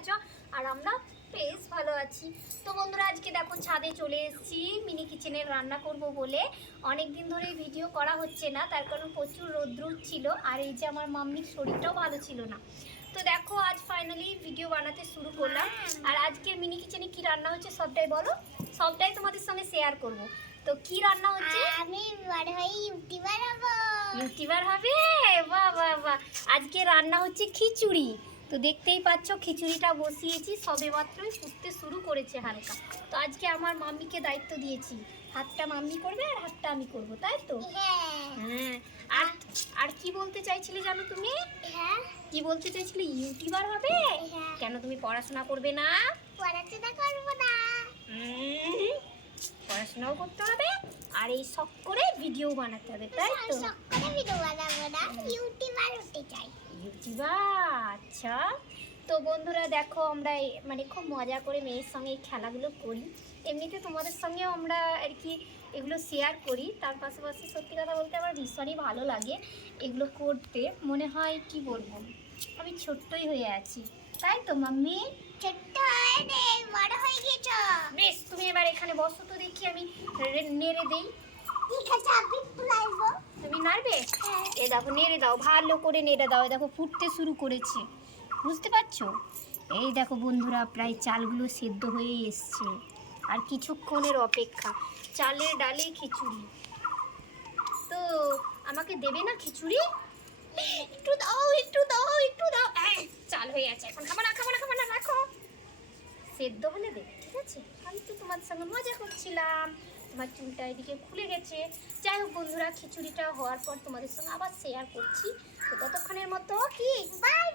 আছো? আর আমরা বেশ ভালো আছি। তো বন্ধুরা আজকে দেখো ছাদে চলে এসেছি। মিনি কিচেনের রান্না করব বলে। অনেক দিন ধরে ভিডিও করা হচ্ছে না তার কারণ প্রচুর রৌদ্র ছিল। আর এই যে আমার মাম্মির শরীরটাও ভালো ছিল না। তো দেখো আজ ফাইনালি ভিডিও বানাতে শুরু করলাম। আর আজকের মিনি কিচেনে কি রান্না হচ্ছে সবটাই বলো? সবটাই তোমাদের সঙ্গে শেয়ার করব। তো কি রান্না হচ্ছে? আমি বড় হয়ে ইউটিউবার হব ইউটিউবার হবে? বাহ বাহ বাহ। আজকে রান্না হচ্ছে খিচুড়ি। তো দেখতেই পাচ্ছ খিচুড়িটা বসিয়েছি সবে মাত্রই ফুটতে শুরু করেছে হালকা। তো আজকে আমার মাম্মিকে দায়িত্ব দিয়েছি হাতটা মাম্মি করবে আর হাতটা আমি করব তাই তো? হ্যাঁ আর আর কি বলতে চাইছিলে জানো তুমি? হ্যাঁ কি বলতে চাইছিলে? ইউটিউবার হবে? কেন তুমি পড়াশোনা করবে না? পড়াশোনা করব না পড়াশোনাও করতে হবে আর এই শখ করে ভিডিও বানাতে হবে তাই তো? শখ করে ভিডিও বানাবো না ইউটিউবার হতে চাই। ইউটিউবার? আচ্ছা তো বন্ধুরা দেখো আমরা মানে খুব মজা করে মেয়ের সঙ্গে এই খেলাগুলো করি। এমনিতে তোমাদের সঙ্গেও আমরা আর কি এগুলো শেয়ার করি। তার পাশাপাশি সত্যি কথা বলতে আমার ভীষণই ভালো লাগে এগুলো করতে। মনে হয় কি বলব? আমি ছোট্টই হয়ে আছি। তাই তো মাম্মি? ছোট্ট নেই বড় হয়ে গেছো। বেশ তুমি এবার এখানে বসো তো দেখি আমি নেড়ে দেই। ঠিক আছে নাড়বে? হ্যাঁ। এ দেখো নেড়ে দাও ভালো করে নেড়ে দাও। দেখো ফুটতে শুরু করেছে। বুঝতে পারছ? এই দেখো বন্ধুরা প্রায় চালগুলো সেদ্ধ হয়ে এসছে। আর কিছুক্ষণের অপেক্ষা। চালের ডালে খিচুড়ি। তো আমাকে দেবে না খিচুড়ি? একটু দাও একটু দাও একটু দাও। চাল হয়ে আছে। এখন খাব না খাব না খাব না রাখো। সেদ্ধ হলে দেবে ঠিক আছে? আমি তো তোমার সঙ্গে মজা করছিলাম। তোমার চুলটা এদিকে খুলে গেছে। যাই হোক বন্ধুরা, খিচুড়িটা হওয়ার পর তোমাদের সঙ্গে আবার শেয়ার করছি। তো ততক্ষণের মতো কি? বাই